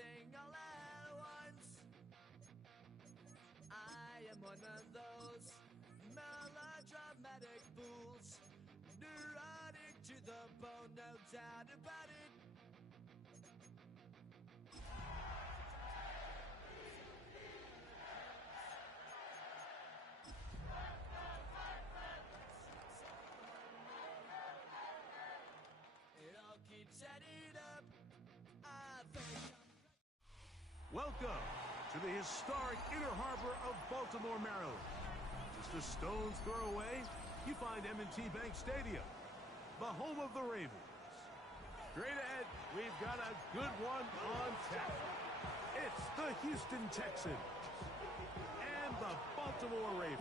everything all at once. I am one of those melodramatic fools, neurotic to the bone, no doubt about it. It all keeps adding up. I think. Welcome to the historic inner harbor of Baltimore, Maryland. Just a stone's throw away, you find M&T Bank Stadium, the home of the Ravens. Straight ahead, we've got a good one on tap. It's the Houston Texans and the Baltimore Ravens.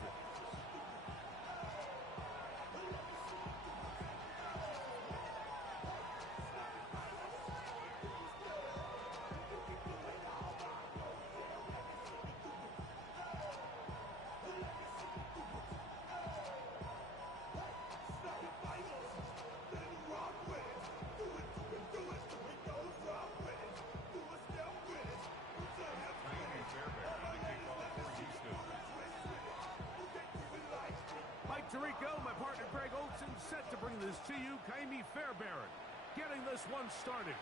Tirico, my partner Greg Olson, set to bring this to you. Ka'imi Fairbairn getting this one started.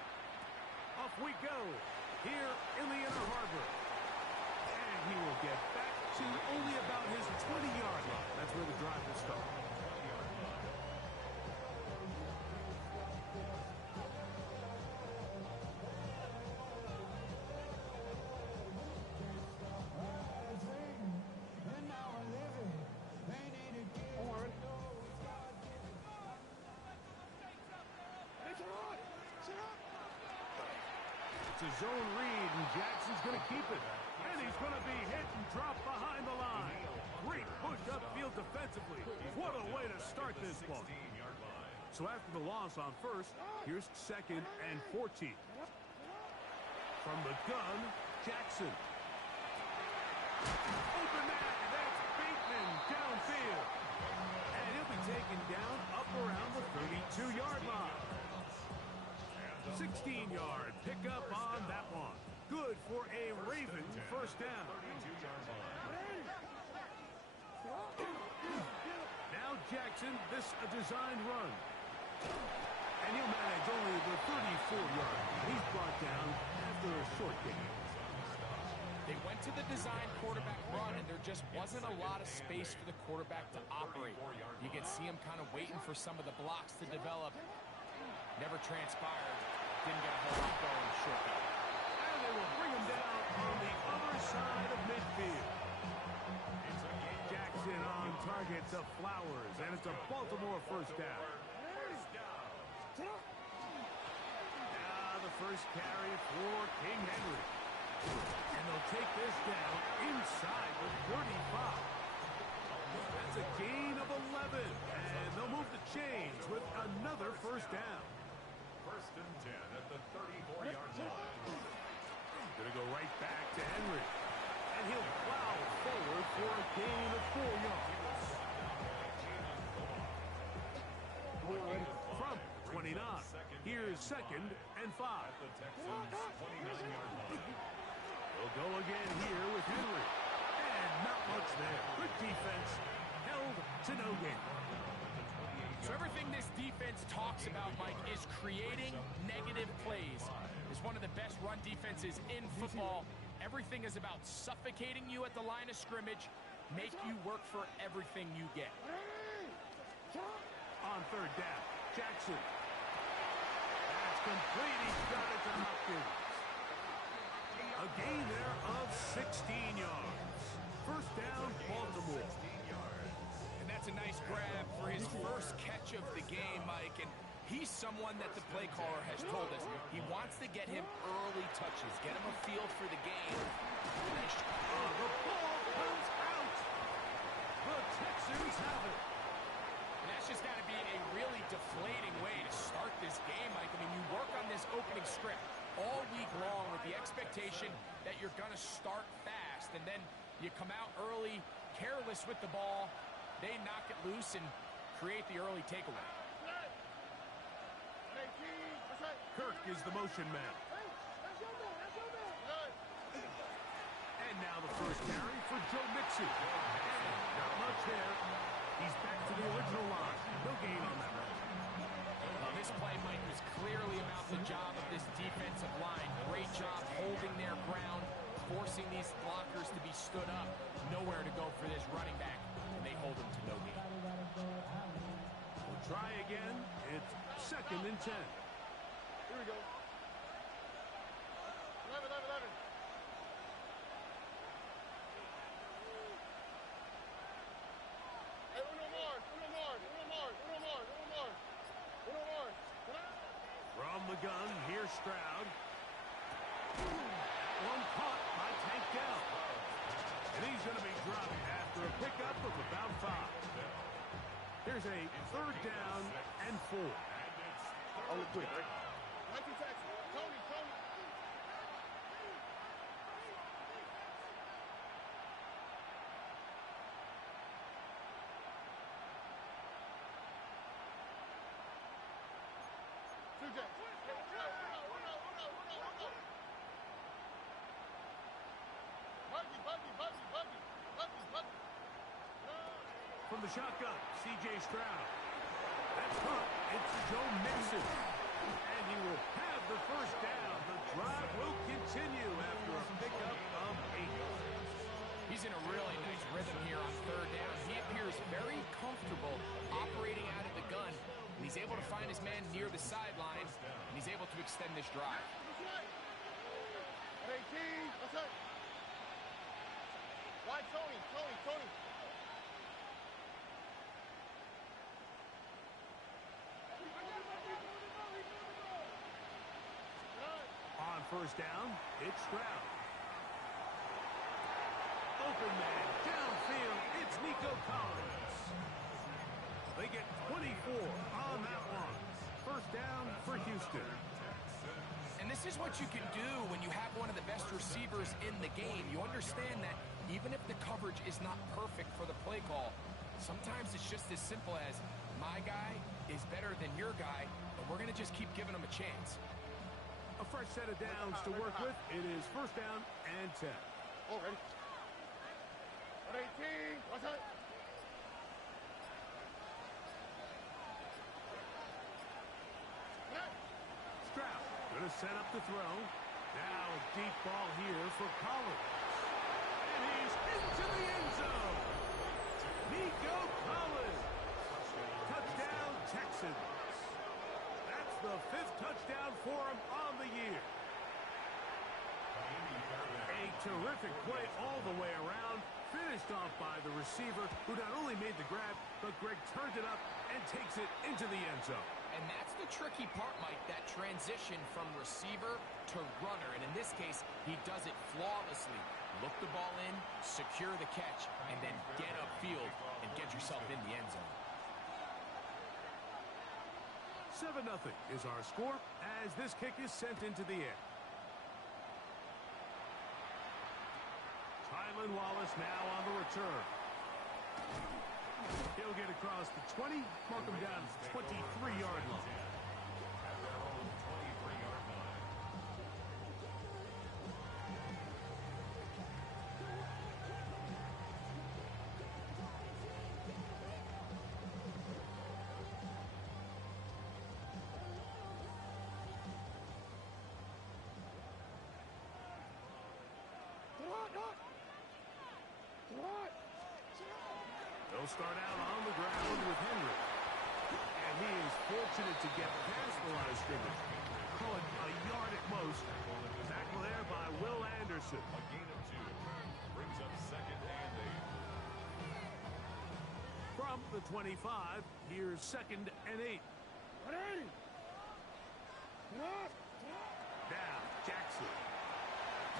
Off we go here in the inner harbor. And he will get back to only about his 20-yard line. That's where the drive will start. It's a zone read, and Jackson's going to keep it. And he's going to be hit and dropped behind the line. Great push upfield defensively. What a way to start this one. So after the loss on first, here's 2nd and 14. From the gun, Jackson. Open man, that's Bateman downfield. And he'll be taken down up around the 32-yard line. 16-yard pickup on that one. Good for a Raven first down. Now Jackson, this a designed run. And he'll manage only the 34-yard. He's brought down after a short gain. They went to the design quarterback run, and there just wasn't a lot of space for the quarterback to operate. You can see him kind of waiting for some of the blocks to develop. Never transpired. Didn't get a whole lot going short game. And they will bring him down on the other side of midfield. Jackson on target to Flowers, and it's a Baltimore first down. Now the first carry for King Henry. And they'll take this down inside the 35. That's a gain of 11, and they'll move the chains with another first down. 1st and 10 at the 34-yard line. Going to go right back to Henry. And he'll plow forward for a gain of 4 yards. From 29. Here's 2nd and 5. At the Texans' 29-yard line. We'll go again here with Henry. And not much there. Good defense. Held to no gain. So everything this defense talks about, Mike, is creating negative plays. It's one of the best run defenses in football. Everything is about suffocating you at the line of scrimmage, make you work for everything you get. On 3rd down, Jackson. That's complete. He's got it to Hopkins. A gain there of 16 yards. First down, Baltimore. And that's a nice grab for his first catch of the game, Mike. And he's someone that the play caller has told us he wants to get him early touches, get him a feel for the game. The ball comes out. The Texans have it. And that's just got to be a really deflating way to start this game, Mike. I mean, you work on this opening script all week long with the expectation that you're going to start fast, and then you come out early, careless with the ball. They knock it loose and create the early takeaway. Kirk is the motion man. And now the first carry for Joe Mixon. And not much there. He's back to the original line. No gain on that one. Well, this play, Mike, was clearly about the job of this defensive line. Great job holding their ground, forcing these blockers to be stood up. Nowhere to go for this running back, and they hold him to no gain. We'll try again. It's 2nd and 10. Here we go. 11, 11, 11. Hey, uno more. From the gun, here's Stroud. One caught by Tank Dell. And he's going to be dropped after a pickup of about 5. Here's a 3rd down and 4. On the quick. 19 tackles. Tony. Two jacks. Buggy. From the shotgun, C.J. Stroud. That's caught. It's Joe Mixon. And he will have the first down. The drive will continue after a pickup of 8. He's in a really nice rhythm here on 3rd down. He appears very comfortable operating out of the gun, and he's able to find his man near the sideline, and he's able to extend this drive. 18. What's up? Why Tony? On 1st down, it's Stroud. Open man, downfield, it's Nico Collins. They get 24 on that one. 1st down for Houston. And this is what you can do when you have one of the best receivers in the game. You understand that even if the coverage is not perfect for the play call, sometimes it's just as simple as my guy is better than your guy, and we're going to just keep giving him a chance. A fresh set of downs to work with. It is 1st down and 10. Oh, ready? 18. What's up? Stroud going to set up the throw. Now a deep ball here for Collins. And he's into the end zone. Nico Collins. Touchdown, Texans. That's the 5th touchdown for him on the year. A terrific play all the way around. Finished off by the receiver, who not only made the grab, but Greg turned it up and takes it into the end zone. And that's the tricky part, Mike, that transition from receiver to runner. And in this case, he does it flawlessly. Look the ball in, secure the catch, and then get upfield and get yourself in the end zone. 7-0 is our score as this kick is sent into the air. Tylan Wallace now on the return. He'll get across the 20, mark him down to the 23-yard line. They'll start out on the ground with Henry. And he is fortunate to get past the line of scrimmage. Call it a yard at most. Tackle there by Will Anderson. A gain of 2. Brings up 2nd and 8. From the 25, here's 2nd and 8. Now, Jackson.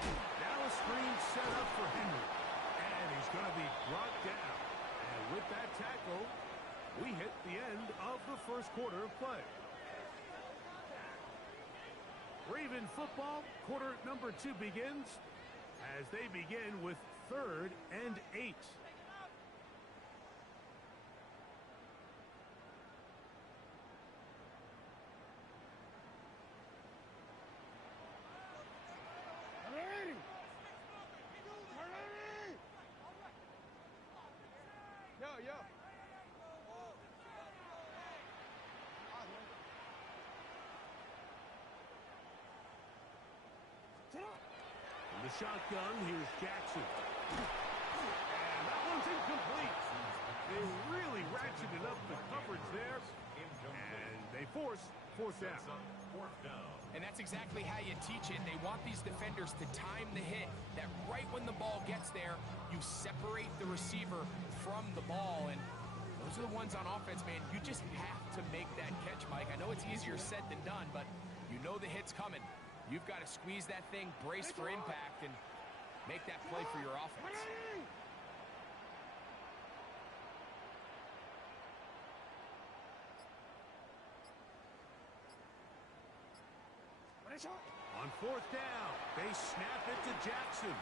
Now a screen set up for Henry. And he's going to be brought down. And with that tackle, we hit the end of the first quarter of play. Raven football, quarter number 2 begins as they begin with 3rd and 8. the shotgun, here's Jackson. And that one's incomplete. They really ratcheted up the coverage there. And they force fourth down. And that's exactly how you teach it. They want these defenders to time the hit, that right when the ball gets there, you separate the receiver from the ball. And those are the ones on offense, man. You just have to make that catch, Mike. I know it's easier said than done, but you know the hit's coming. You've got to squeeze that thing, brace for impact, and make that play for your offense. On fourth down, they snap it to Jackson.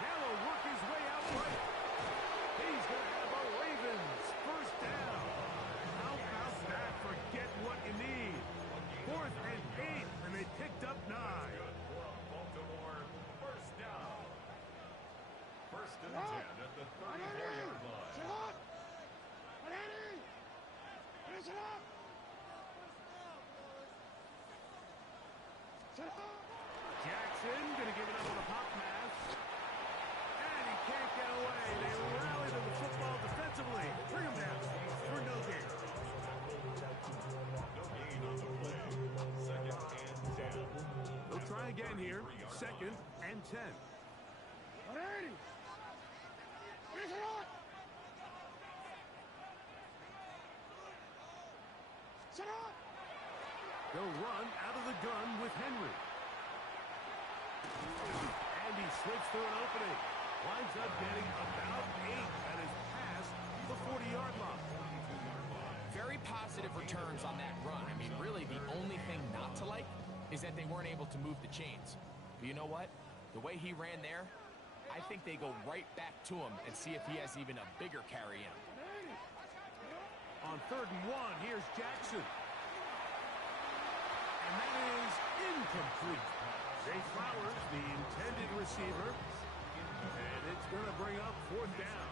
Now he'll work his way out right. He's going to have a Ravens first down. How about that? Forget what you need. 4th and 8, and they picked up 9. Baltimore, first down. 1st and 10 at the 34-yard line. Jackson going to give it up on a pop pass. And he can't get away. They rally to the football defensively. Bring him down for no gain. No gain on the play. 2nd and 10. They'll try again here. 2nd and 10. They'll run out of the gun with Henry. And he slips through an opening. Winds up getting about 8. That is past the 40-yard line. Very positive returns on that run. I mean, really, the only thing not to like is that they weren't able to move the chains. But you know what? The way he ran there, I think they go right back to him and see if he has even a bigger carry in him. On 3rd and 1, here's Jackson. And that is incomplete. Zay Flowers, the intended receiver. And it's going to bring up 4th down.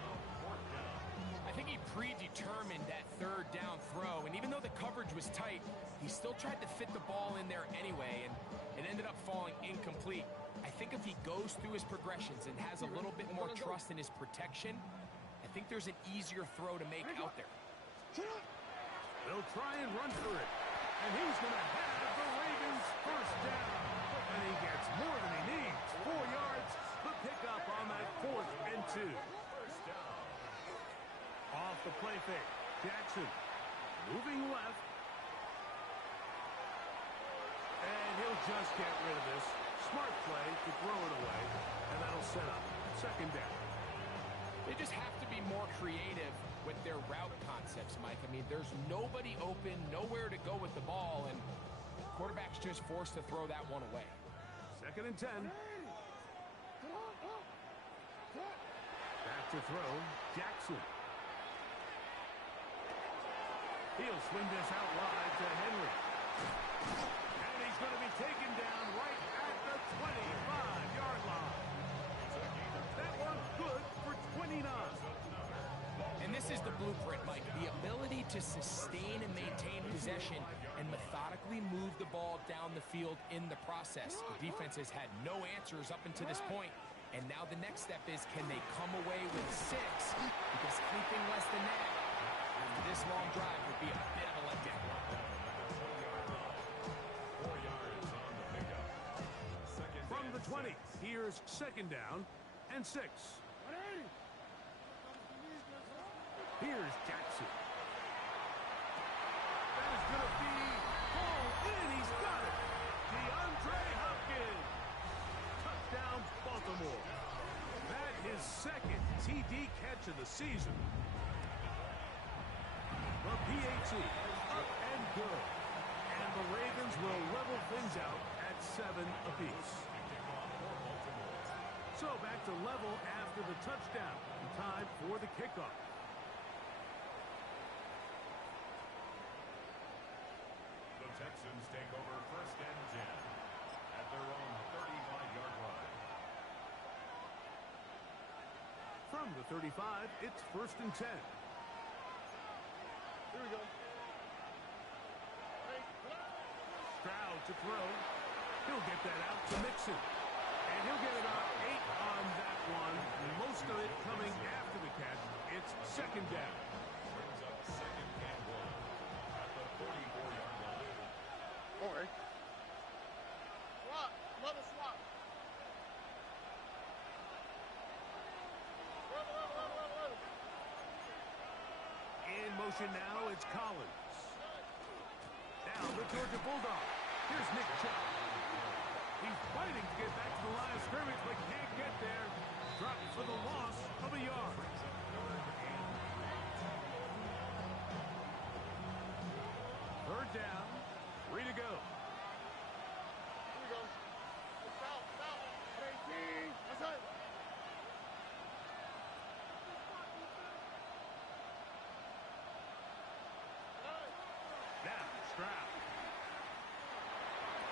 I think he predetermined that 3rd down throw, and even though the coverage was tight, he still tried to fit the ball in there anyway, and it ended up falling incomplete. I think if he goes through his progressions and has a little bit more trust in his protection, I think there's an easier throw to make out there. They'll try and run for it. And he's going to have the Ravens first down. And he gets more than he needs. 4 yards. The pickup on that 4th and 2. Off the play fake. Jackson moving left. And he'll just get rid of this. Smart play to throw it away. And that'll set up 2nd down. They just have to be more creative with their route concepts, Mike. I mean, there's nobody open, nowhere to go with the ball, and quarterback's just forced to throw that one away. 2nd and 10. Back to throw, Jackson. He'll swing this out wide to Henry. And he's going to be taken down right at the 25-yard line. That one good for 29. And this is the blueprint, Mike. The ability to sustain and maintain possession and methodically move the ball down the field in the process. The defense has had no answers up until this point, and now the next step is, can they come away with 6? Because anything less than that after this long drive would be a bit of a letdown. 4 yards on the pickup. From the 20, here's 2nd down and 6. Here's Jackson. That is going to be hauled in. He's got it. DeAndre Hopkins. Touchdown, Baltimore. That is 2nd TD catch of the season. The PAT up and good. And the Ravens will level things out at 7 apiece. So back to level after the touchdown. Time for the kickoff. The Texans take over 1st and 10 at their own 35-yard line. From the 35, it's 1st and 10. Here we go. Stroud to throw. He'll get that out to Mixon. And he'll get about 8 on that one. Most of it coming after the catch. It's second down. Brings up second and 1 at the 44-yard line. All right. Swap. Another swap. Run. In motion now, it's Collins. Now the Georgia Bulldog. Here's Nick Chubb. He's fighting to get back to the line of scrimmage, but can't get there. Dropped for the loss of a yard. Third down, 3 to go. Here we go. Foul. 18. That's it. Now Stroud.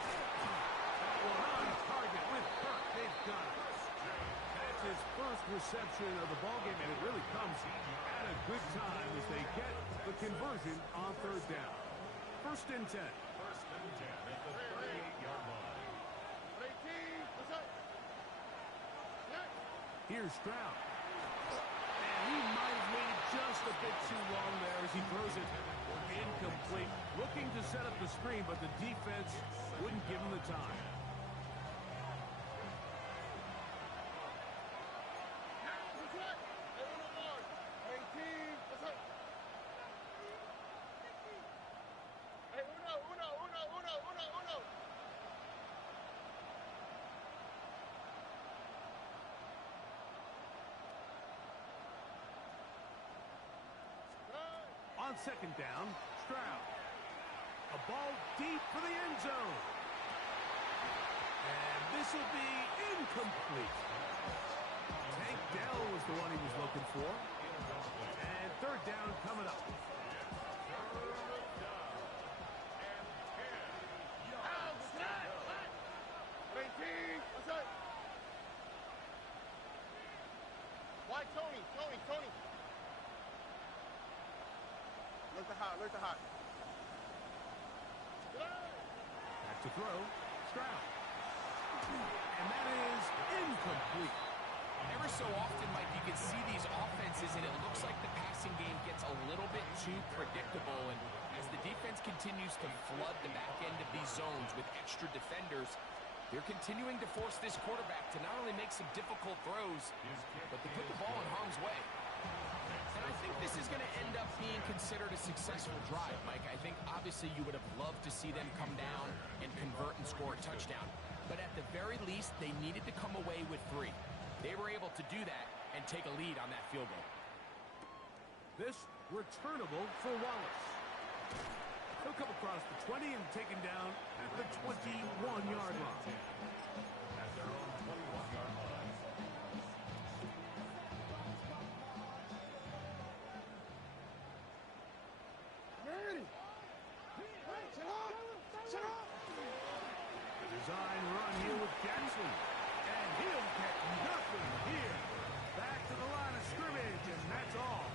That one on target with Burke. They've got it. That's his first reception of the ballgame, and it really comes at a good time as they get the conversion on third down. First and 10. First and 10 at the 38-yard line. 18. That's it. Here's Stroud. And he might have waited just a bit too long there as he throws it incomplete. Looking to set up the screen, but the defense wouldn't give him the time. On second down, Stroud. A ball deep for the end zone. And this will be incomplete. Tank Dell was the one he was looking for. And third down coming up. Why Tony? Look to hot. Back to throw, Stroud. And that is incomplete. Ever so often, Mike, you can see these offenses, and it looks like the passing game gets a little bit too predictable. And as the defense continues to flood the back end of these zones with extra defenders, they're continuing to force this quarterback to not only make some difficult throws, but to put the ball in harm's way. And I think this is going to end up being considered a successful drive, Mike. I think obviously you would have loved to see them come down and convert and score a touchdown. But at the very least, they needed to come away with 3. They were able to do that and take a lead on that field goal. This returnable for Wallace. He'll come across the 20 and taken down at the 21-yard line. At their own 21-yard line. The design run here with Jackson. And he'll get nothing here. Back to the line of scrimmage, and that's all.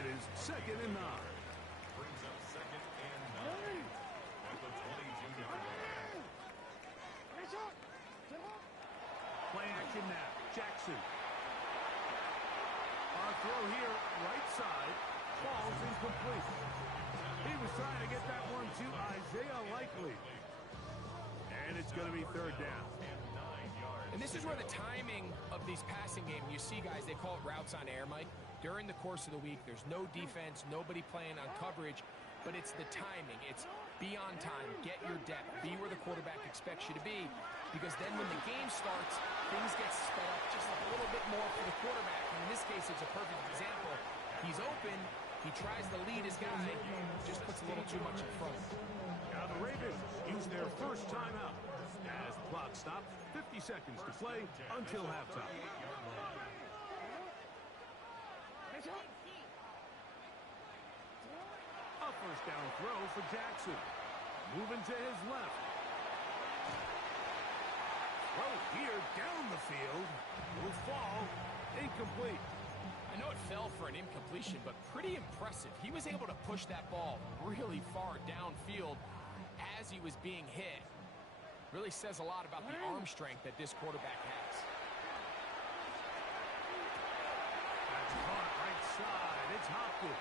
It is second and 9. Brings up second and 9 at the 22-yard line. Play action now. Jackson. Our throw here, right side, falls incomplete. He was trying to get that one to Isaiah Likely. And it's going to be third down. And this is where the timing of these passing game, you see guys, they call it routes on air, Mike. During the course of the week, there's no defense, nobody playing on coverage, but it's the timing. It's be on time, get your depth, be where the quarterback expects you to be, because then when the game starts, things get sped up just a little bit more for the quarterback. And in this case, it's a perfect example. He's open, he tries to lead his guy, just puts a little too much in front. Now the Ravens use their first timeout. As the clock stops, 50 seconds to play until halftime. A first down throw for Jackson. Moving to his left. Throw here down the field. Will fall. Incomplete. I know it fell for an incompletion, but pretty impressive. He was able to push that ball really far downfield as he was being hit. Really says a lot about the arm strength that this quarterback has. That's caught right side. It's Hopkins.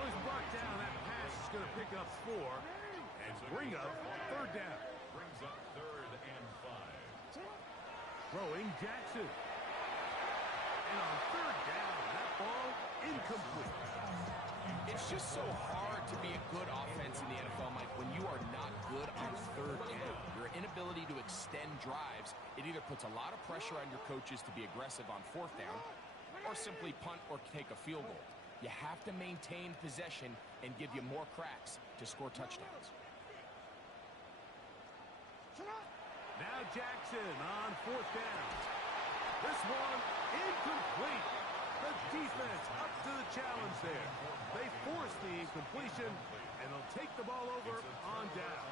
Well, he's brought down. That pass is going to pick up 4 and bring up 3rd down. Brings up 3rd and 5. Throwing Jackson. And on 3rd down, that ball incomplete. It's just so hard to be a good offense in the NFL, Mike, when you are not good on 3rd down. Your inability to extend drives, it either puts a lot of pressure on your coaches to be aggressive on 4th down or simply punt or take a field goal. You have to maintain possession and give you more cracks to score touchdowns. Now Jackson on 4th down. This one incomplete. The defense up to the challenge there. They force the incompletion, and they'll take the ball over on down.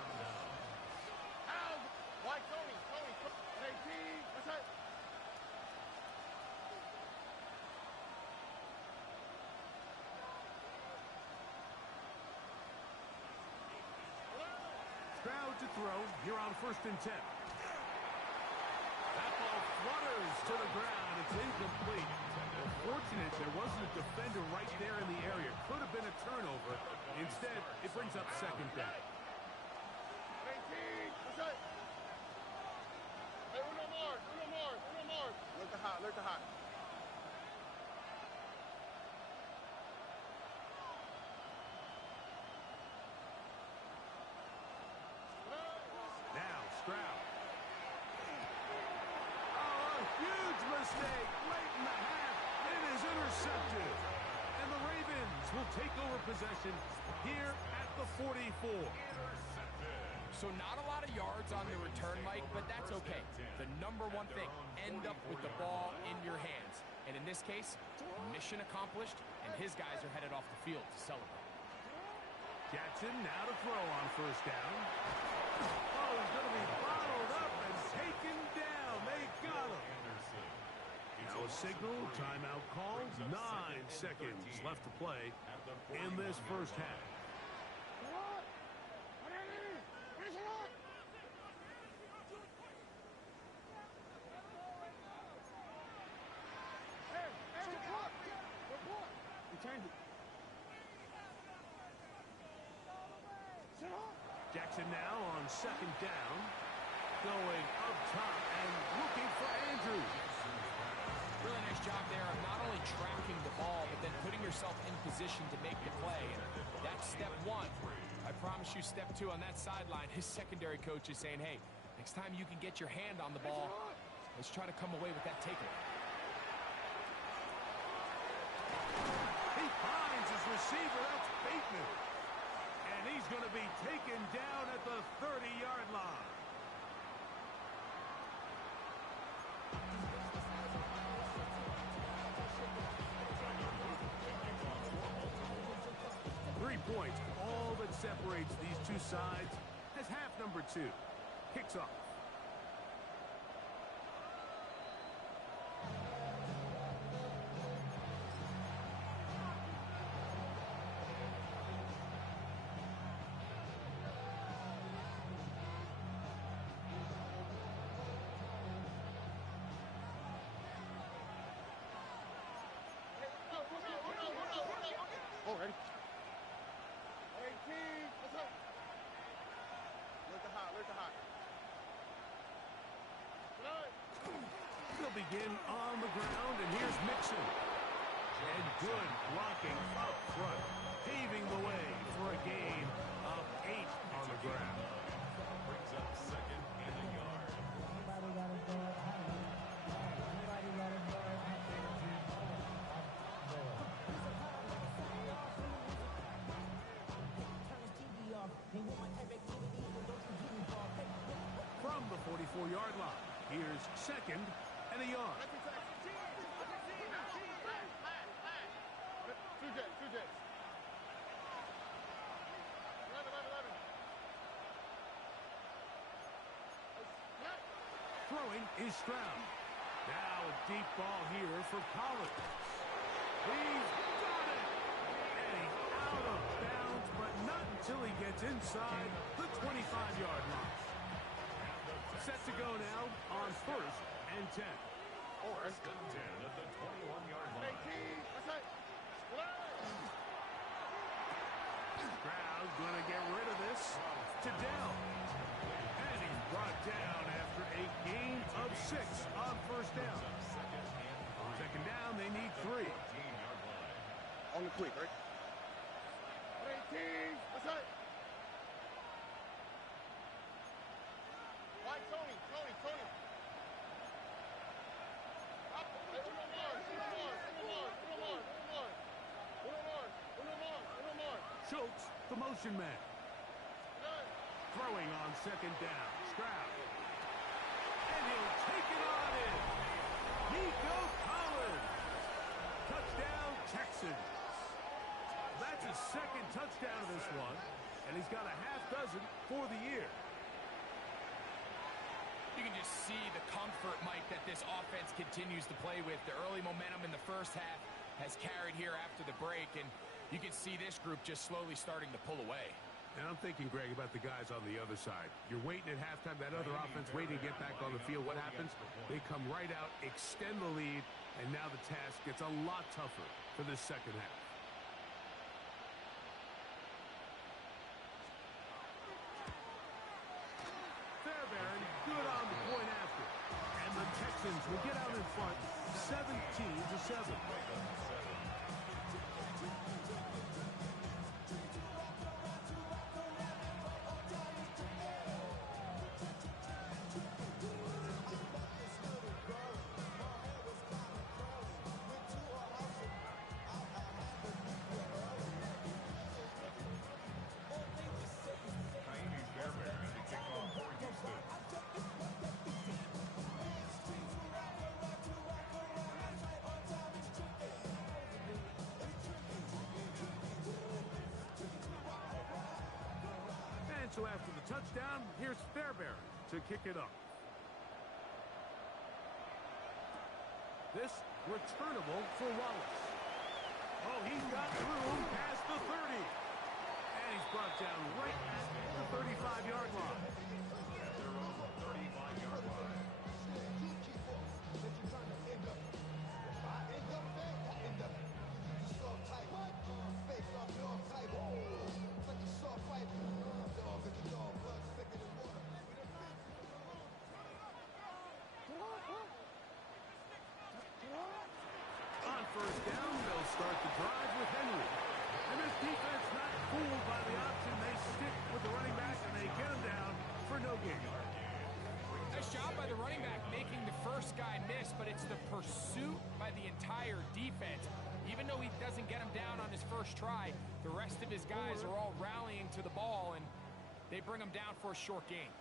White, Tony. 18. That's it. Stroud to throw here on 1st and 10. That ball flutters to the ground. It's incomplete. Well, fortunate there wasn't a defender right there in the area. Could have been a turnover. Instead, it brings up 2nd down. 18. That's it. Hey, Uno Mars. Look to hot. Now Stroud. Oh, a huge mistake late in the half. It is intercepted. And the Ravens will take over possession here at the 44. So not a lot of yards on the return, Mike, but that's okay. The number one thing, end up with the ball in your hands. And in this case, mission accomplished, and his guys are headed off the field to celebrate. Jackson now to throw on 1st down. Oh, he's going to be bottled up and taken down. They got him. Now a signal, timeout called. 9 seconds left to play in this 1st half. Jackson now on 2nd down. Going up top and looking for Andrews. Really nice job there of not only tracking the ball, but then putting yourself in position to make the play. And that's step 1. I promise you step 2 on that sideline. His secondary coach is saying, hey, next time you can get your hand on the ball, let's try to come away with that takeaway. He finds his receiver. That's Bateman. And he's going to be taken down at the 30-yard line. Points, all that separates these two sides as half number 2 kicks off. Ready? 18. Let's go. Look to hot. They'll begin on the ground, and here's Mixon. And good blocking up front, paving the way for a gain of 8 on the ground. Brings up 2nd and a yard. From the 44-yard line, here's 2nd and a yard. Two jets. 11. Throwing is Stroud. Now a deep ball here for Collins. He's got it! And he's out of bounds, but not until he gets inside the 25-yard line. to go now on 1st and 10. First and 10 at the 21-yard line. 18. That's it. Crowd going to get rid of this to Dell. And he's brought down after a gain of 6 on 1st down. Second down, they need 3. On the quick, right? 18. That's it. White, Tony. Up. Hey, Uno Mars. Schultz, the motion man. Throwing on 2nd down. Stroud. And he'll take it on in. Nico Collins. Touchdown, Texans. That's his 2nd touchdown of this one. And he's got a half dozen for the year. You can just see the comfort, Mike, that this offense continues to play with. The early momentum in the first half has carried here after the break, and you can see this group just slowly starting to pull away. And I'm thinking, Greg, about the guys on the other side. You're waiting at halftime, that other offense waiting to get back on the field. What happens? They come right out, extend the lead, and now the task gets a lot tougher for this second half. Fairbairn, good on the point after. And the Texans will get out in front, 17-7. So after the touchdown, here's Fairbairn to kick it up. This returnable for Wallace. Oh, he's got room past the 30. And he's brought down right at the 35-yard line. At their own 35-yard line. On 1st down, they'll start the drive with Henry. And this defense not fooled by the option. They stick with the running back, and they get him down for no gain. Nice job by the running back making the first guy miss, but it's the pursuit by the entire defense. Even though he doesn't get him down on his first try, the rest of his guys are all rallying to the ball, and they bring him down for a short gain.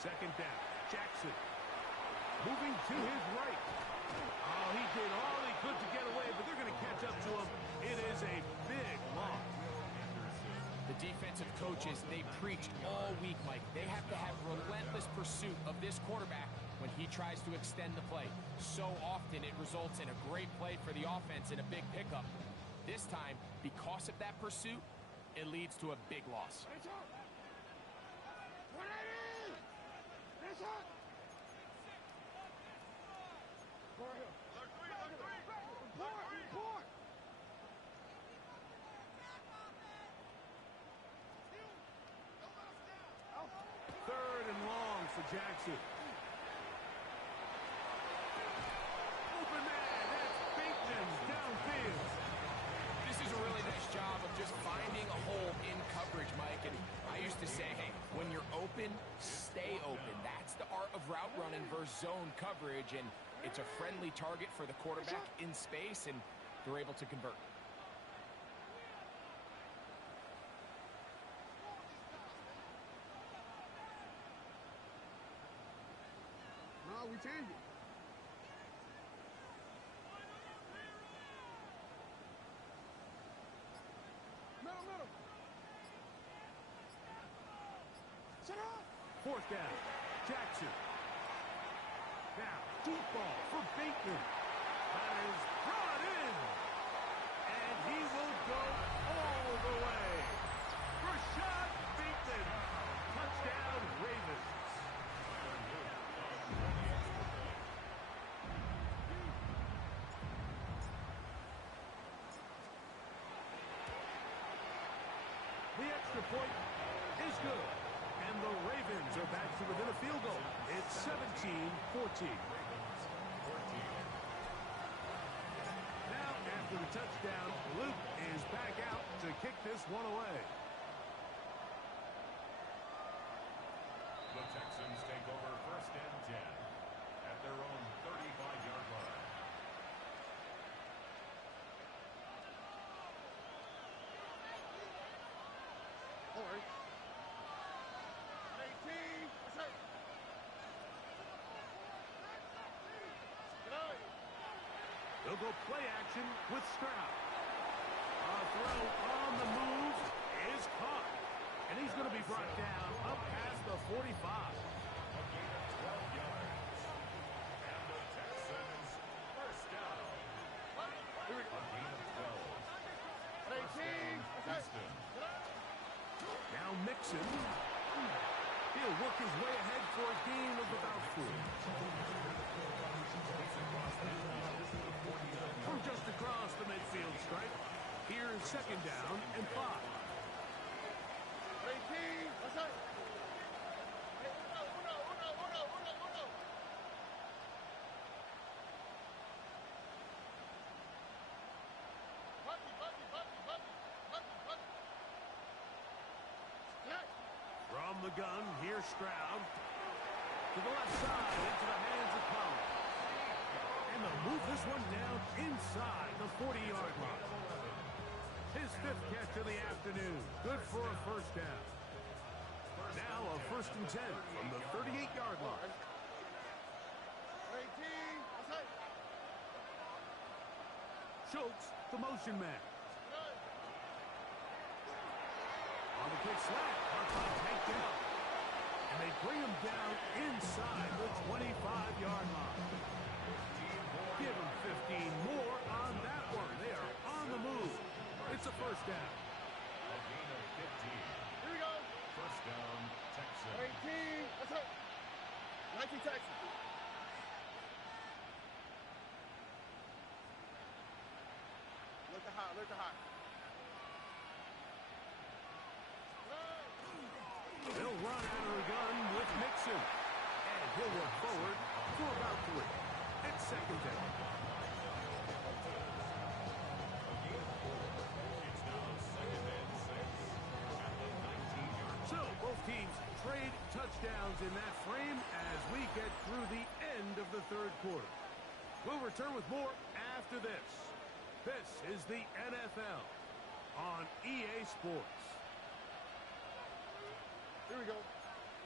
Second down, Jackson. Moving to his right. Oh, he did all he could to get away, but they're going to catch up to him. It is a big loss. The defensive coaches, they preached all week, Mike. They have to have relentless pursuit of this quarterback when he tries to extend the play. So often it results in a great play for the offense and a big pickup. This time, because of that pursuit, it leads to a big loss. Third and long for Jackson. Open man, that's Bateman downfield. This is a really nice job of just finding a hole in coverage, Mike. And I used to say, hey, when you're open, stay open. That's the art of route running versus zone coverage. And it's a friendly target for the quarterback in space, and they're able to convert. No, we change it. Middle. Shut up. 4th down, Jackson. Now, deep ball for Bateman. That is brought in. extra point is good. And the Ravens are back to within a field goal. It's 17-14. Now, after the touchdown, Luke is back out to kick this one away. The Texans take over first and 10 at their own 35-yard line. All right. 18. That's it. Get out. They'll go play action with Stroud. A throw on the move is caught. And he's going to be brought down up past the 45. A gain of 12 yards. And the Texans first down. Here we A go. gain of 12. 18. That's it. Houston. Now Mixon. He'll work his way ahead for a gain of about 4. From just across the midfield stripe, here's second down and 5. 18. That's it. Hey, uno. Bucky. Yeah. From the gun, here's Stroud. To the left side, into the hands of Pollard. And they'll move this one down inside the 40-yard line. His 5th catch of the afternoon. Good for a first down. Now a first and 10 from the 38-yard line. 18. That's it. Schultz, the motion man. Good. On the kick slant, Hartline taken up. And they bring him down inside the 25-yard line. Give him 15 more on that one. They are on the move. It's a first down. A gain of 15. Here we go. First down, Texans. 18. That's it. 19 Texans. Look at hot. They'll run out of the gun with Mixon. And he'll work forward for about 3. It's second down. It's now second and 6 at the 19-yard line. So both teams trade touchdowns in that frame as we get through the end of the third quarter. We'll return with more after this. This is the NFL on EA Sports. Here we go.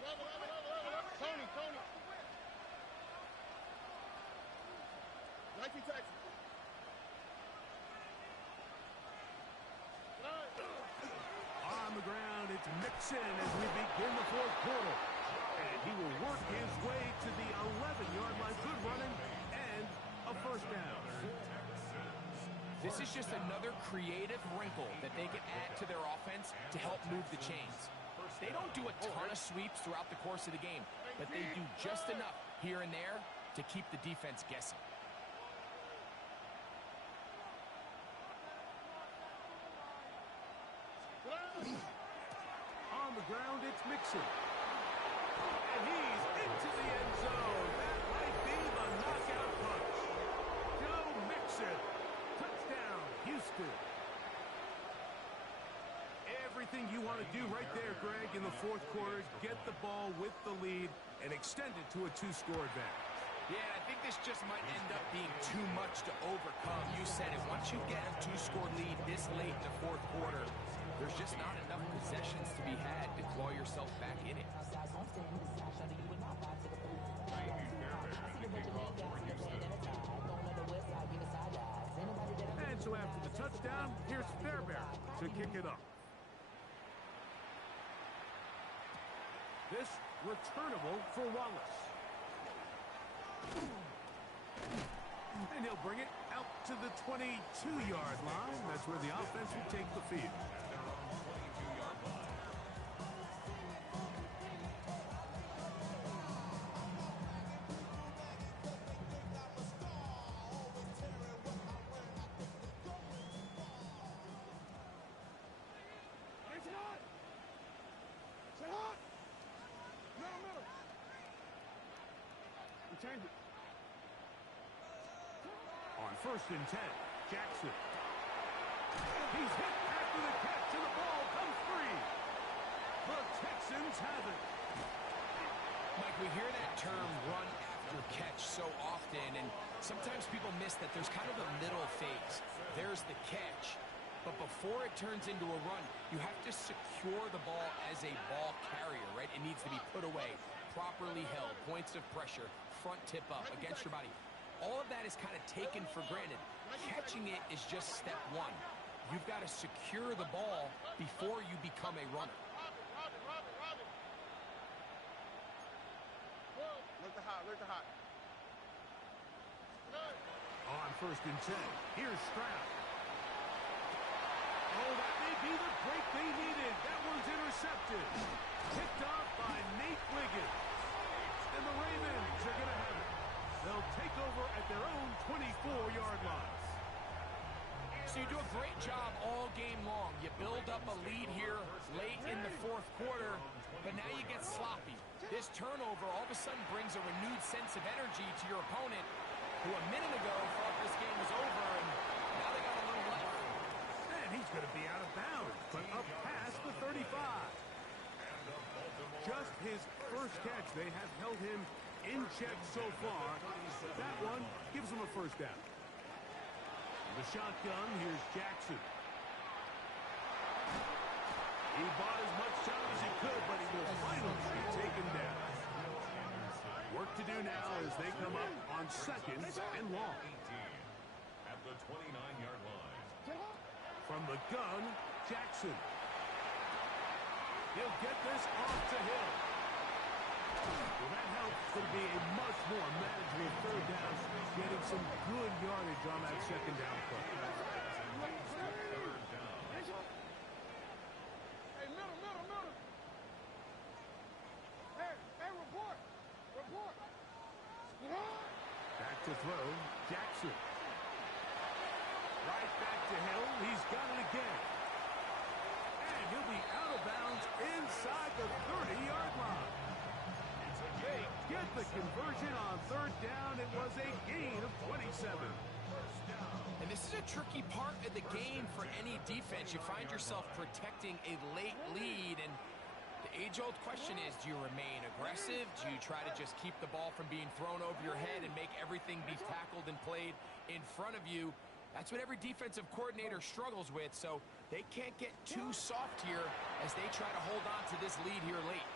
Level. Tony. 19 Texans. On the ground, it's Mixon as we begin the fourth quarter. And he will work his way to the 11-yard line. Good running and a first down. This is just another creative wrinkle that they can add to their offense to help move the chains. They don't do a ton of sweeps throughout the course of the game, but they do just enough here and there to keep the defense guessing. On the ground, it's Mixon. And he's into the end zone. That might be the knockout punch. Joe Mixon. Touchdown, Houston. Everything you want to do right there, Greg, in the fourth quarter, get the ball with the lead and extend it to a 2-score advantage. Yeah, I think this just might end up being too much to overcome. You said it. Once you get a 2-score lead this late in the fourth quarter, there's just not enough possessions to be had to claw yourself back in it. And so after the touchdown, here's Fairbairn to kick it up. This returnable for Wallace. And he'll bring it out to the 22-yard line. That's where the offense will take the field. At their own 22-yard line. first and 10. Jackson. He's hit after the catch, and the ball comes free. The Texans have it. Mike, we hear that term run after catch so often, and sometimes people miss that there's kind of a middle phase. There's the catch, but before it turns into a run, you have to secure the ball as a ball carrier, right? It needs to be put away, properly held, points of pressure, front tip up against your body. All of that is kind of taken for granted. Catching it is just step one. You've got to secure the ball before you become a runner. Look the hot. On first and 10, here's Stroud. Oh, that may be the break they needed. That one's intercepted. Picked off by Nate Wiggins. And the Ravens are going to have it. They'll take over at their own 24-yard line. So you do a great job all game long. You build up a lead here late in the fourth quarter, but now you get sloppy. This turnover all of a sudden brings a renewed sense of energy to your opponent, who a minute ago thought this game was over, and now they got a little life. And he's going to be out of bounds, but up past the 35. Just his first catch. They have held him in check so far. That one gives him a first down. The shotgun, here's Jackson. He bought as much time as he could, but he will finally be taken down. Work to do now as they come up on second and long. At the 29-yard line. From the gun, Jackson. He'll get this off to Hill. Well, that helps. It's going to be a much more manageable third down, getting some good yardage on that second down play. Hey, middle. Hey, report. Back to throw, Jackson. Right back to Hill. He's got it again. And he'll be out of bounds inside the 30-yard line. They get the conversion on third down. It was a gain of 27. And this is a tricky part of the game for any defense. You find yourself protecting a late lead, and the age-old question is, do you remain aggressive? Do you try to just keep the ball from being thrown over your head and make everything be tackled and played in front of you? That's what every defensive coordinator struggles with, so they can't get too soft here as they try to hold on to this lead here late.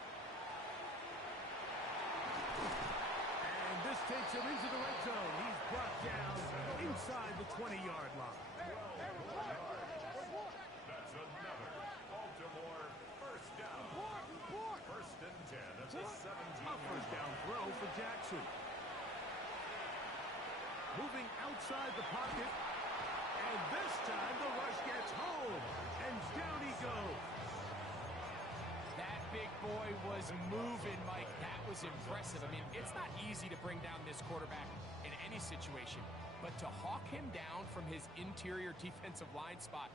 And this takes him into the red zone. He's brought down inside the 20-yard line. That's another Baltimore first down. First and 10 at the 17. A first down throw for Jackson. Moving outside the pocket. And this time the rush gets home. And down he goes. That big boy was moving, Mike. That was impressive. I mean, it's not easy to bring down this quarterback in any situation, but to hawk him down from his interior defensive line spot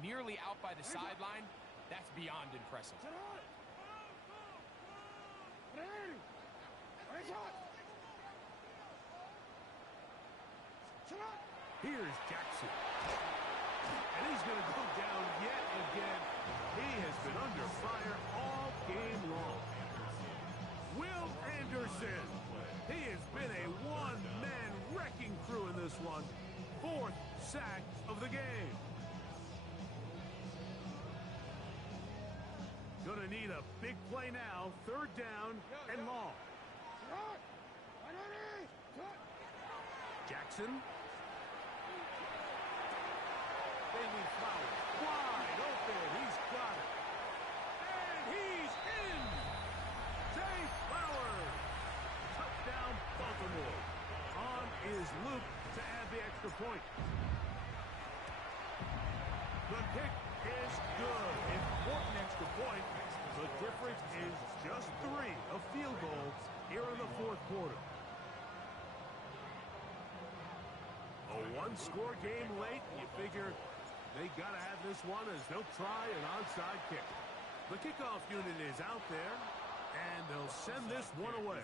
nearly out by the sideline, that's beyond impressive. Here's Jackson. And he's going to go down yet again. He has been under fire all game long. Will Anderson. He has been a one-man wrecking crew in this one. Fourth sack of the game. Gonna need a big play now. Third down and long. Jackson. Bailey Flowers wide open. He's got it. And he's in. Zay Flowers. Touchdown Baltimore. On is Luke to add the extra point. The kick is good. Important extra point. The difference is just 3, a field goal here in the fourth quarter. A one-score game late. You figure they got to have this one as they'll try an onside kick. The kickoff unit is out there, and they'll send this one away.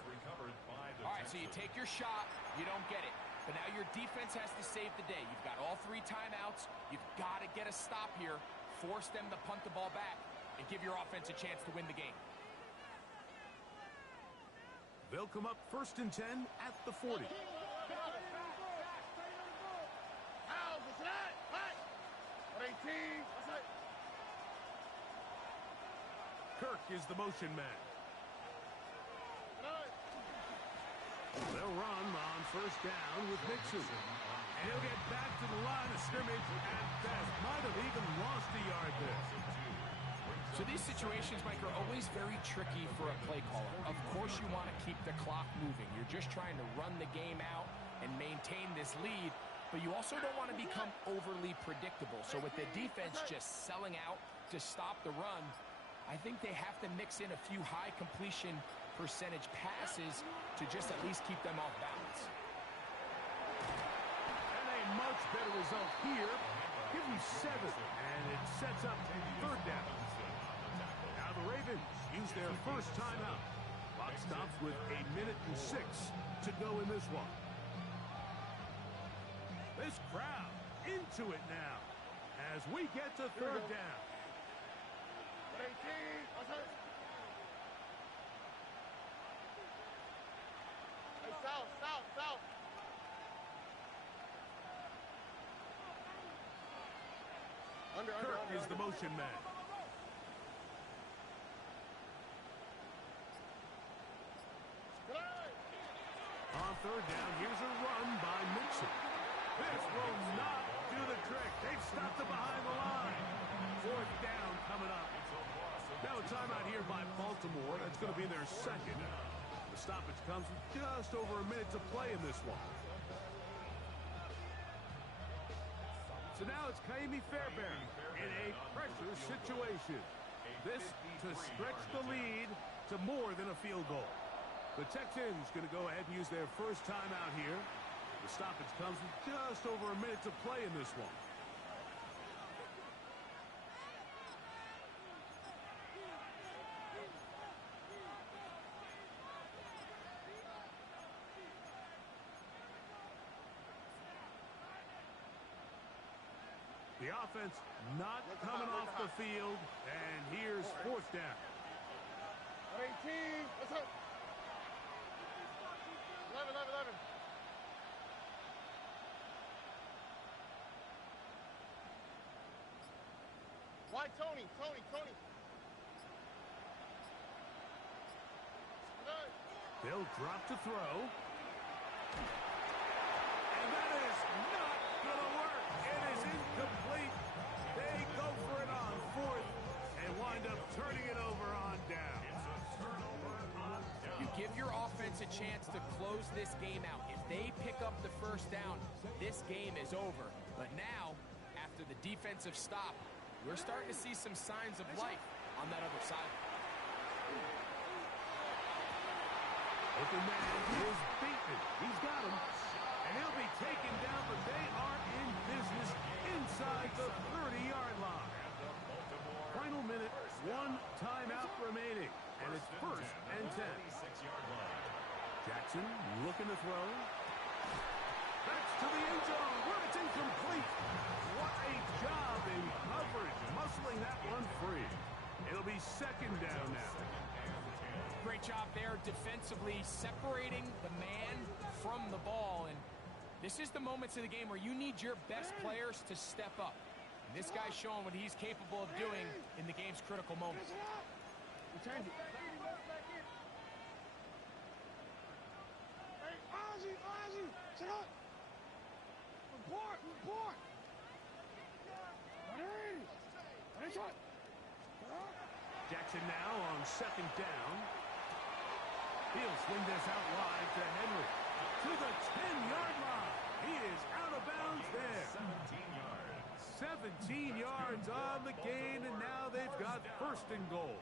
All right, so you take your shot, you don't get it. But now your defense has to save the day. You've got all 3 timeouts. You've got to get a stop here, force them to punt the ball back, and give your offense a chance to win the game. They'll come up 1st and 10 at the 40. Kirk is the motion man. They'll run on 1st down with Mixon. And he'll get back to the line of scrimmage at best. Might have even lost a yard there. So these situations, Mike, are always very tricky for a play caller. Of course you want to keep the clock moving. You're just trying to run the game out and maintain this lead, but you also don't want to become overly predictable. So with the defense just selling out to stop the run, I think they have to mix in a few high completion percentage passes to just at least keep them off balance. And a much better result here. Give them 7, and it sets up 3rd down. Now the Ravens use their first timeout. Clock stops with 1:06 to go in this one. This crowd into it now as we get to 3rd down. South. Kirk is the motion man. On 3rd down, here's a run by Mixon. This will not do the trick. They've stopped it behind the line. 4th down coming up. Now a timeout here by Baltimore. That's going to be their 2nd. The stoppage comes with just over a minute to play in this one. So now it's Ka'imi Fairbairn in a pressure situation. This to stretch the lead to more than a field goal. The Texans going to go ahead and use their first timeout here. The stoppage comes with just over a minute to play in this one. The offense not coming off the field, and here's 4th down. 18, let's go. 11. Why Tony? They'll drop to throw. And that is not going to work. It is incomplete. They go for it on 4th and wind up turning it over on down. You give your offense a chance to close this game out. If they pick up the 1st down, this game is over. But now, after the defensive stop, we're starting to see some signs of life on that other side. Open man is beaten. He's got him. And he'll be taken down, but they are in business inside the 30-yard line. Final minute, 1 timeout remaining. And it's 1st and 10. Jackson looking to throw. Backs to the end zone where it's incomplete. What a job in coverage, muscling that one free. It'll be 2nd down now. Great job there defensively, separating the man from the ball. And this is the moments of the game where you need your best players to step up. And this guy's showing what he's capable of doing in the game's critical moments. Hey, Ozzy, sit up. Report. Jackson now on 2nd down. He'll swing this out wide to Henry. To the 10-yard line. He is out of bounds there. 17 yards on the gain, and now they've got 1st and goal.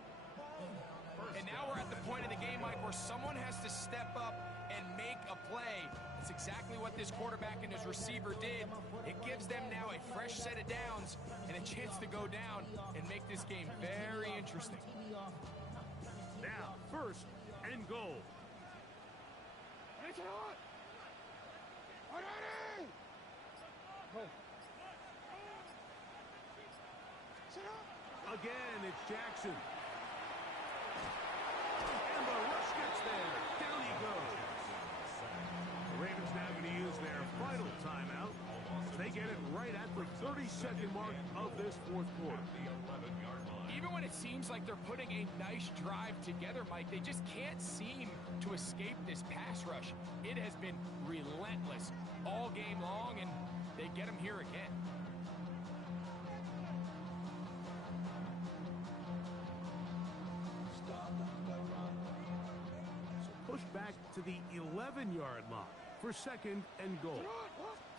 And now we're at the point of the game, Mike, where someone has to step up and make a play. It's exactly what this quarterback and his receiver did. It gives them now a fresh set of downs and a chance to go down and make this game very interesting. Now, 1st and goal. Again, it's Jackson. And the rush gets there. Down he goes. The Ravens now going to use their final timeout. They get it right at the 30-second mark of this fourth quarter. Even when it seems like they're putting a nice drive together, Mike, they just can't seem to escape this pass rush. It has been relentless all game long, and they get them here again. So push back to the 11-yard line for second and goal.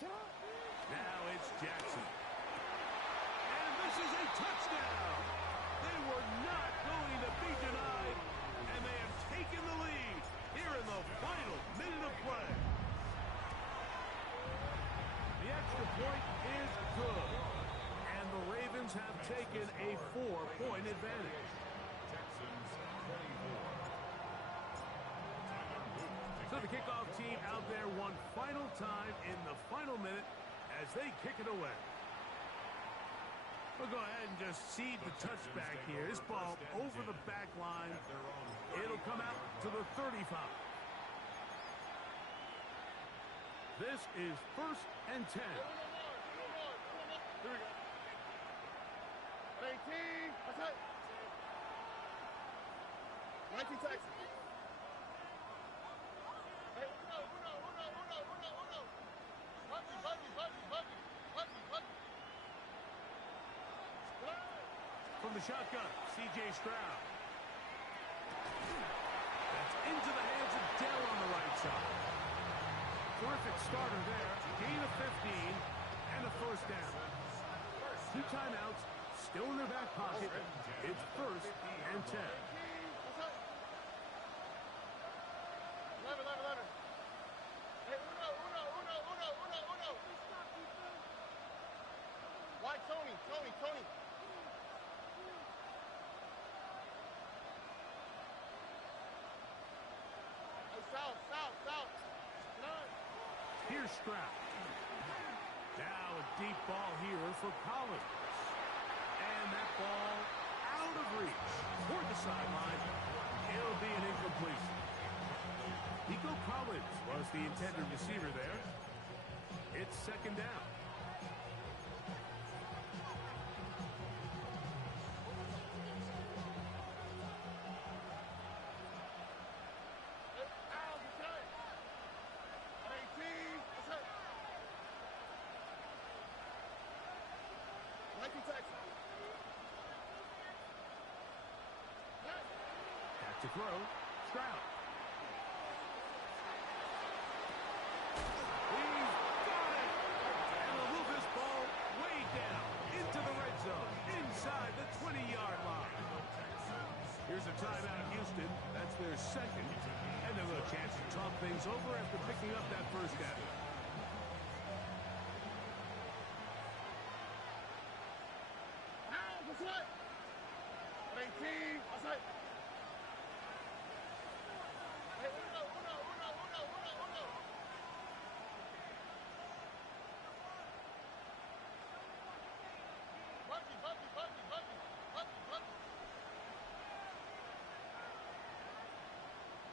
Now it's Jackson. And this is a touchdown. They were not going to be denied, and they have taken the lead here in the final minute of play. The extra point is good, and the Ravens have taken a 4-point advantage. So the kickoff team out there one final time in the final minute as they kick it away. We'll go ahead and just seed the touchback here. This ball over the back line. It'll come out to the 35. This is 1st and 10. Here we go. 19. That's it. 19 Texas. Hey, uno. Buggy. From the shotgun, C.J. Stroud. That's into the hands of Dell on the right side. Terrific starter there. Gain of 15 and a first down. 2 timeouts still in their back pocket. It's 1st and 10. Hey, uno. Why Tony? South. Here's Stroud. Now a deep ball here for Collins. And that ball out of reach toward the sideline. It'll be an incompletion. Nico Collins was the intended receiver there. It's 2nd down. Back to throw. Stroud. He's got it! And will move this ball way down into the red zone, inside the 20-yard line. Here's a timeout, Houston. That's their 2nd. And a little chance to talk things over after picking up that first down.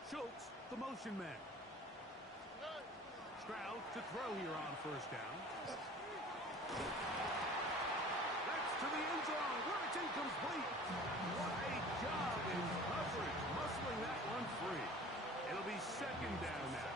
Schultz, the motion man. Stroud to throw here on 1st down. That's to the end zone where it's incomplete. What a job in coverage, muscling that one free. It'll be 2nd down now.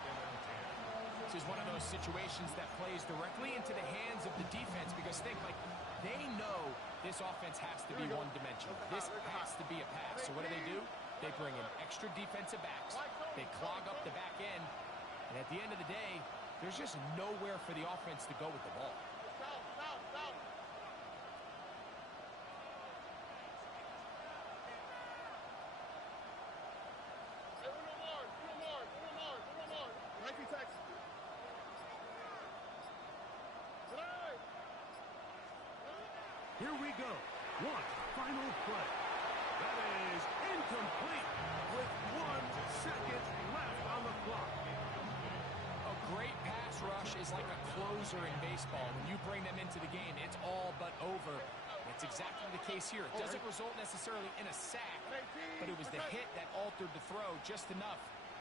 This is one of those situations that plays directly into the hands of the defense because think, like, they know this offense has to be one-dimensional. This has to be a pass. So what do? They bring in extra defensive backs. They clog up the back end. And at the end of the day, there's just nowhere for the offense to go with the ball. South. Hey, uno more. 19 Texas. Here we go. One final play. That is incomplete with 1 second left on the clock. A great pass rush is like a closer in baseball. When you bring them into the game, it's all but over. That's exactly the case here. It doesn't result necessarily in a sack, but it was the hit that altered the throw just enough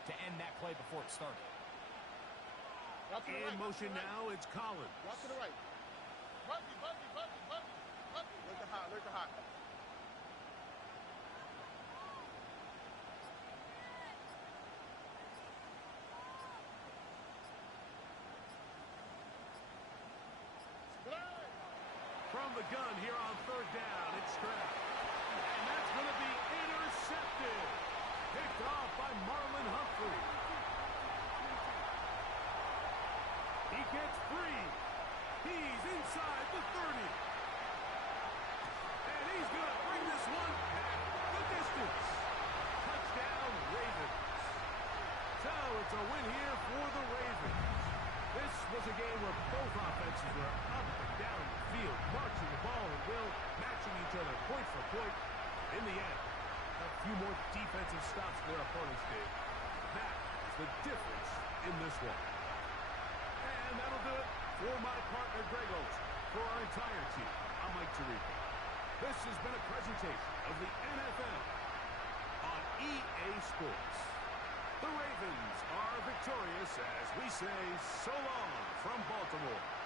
to end that play before it started. In motion now, it's Collins. Walk to the right. Buggy. Look at hot. From the gun here on third down, it's Stroud. And that's going to be intercepted. Picked off by Marlon Humphrey. He gets free. He's inside the 30. And he's going to bring this one back the distance. Touchdown, Ravens. So it's a win here for the Ravens. This was a game where both offenses were up and down the field, marching the ball at will, matching each other point for point. In the end, a few more defensive stops for their opponents did. That is the difference in this one. And that'll do it for my partner, Greg Olsen. For our entire team, I'm Mike Tirico. This has been a presentation of the NFL on EA Sports. The Ravens are victorious as we say so long from Baltimore.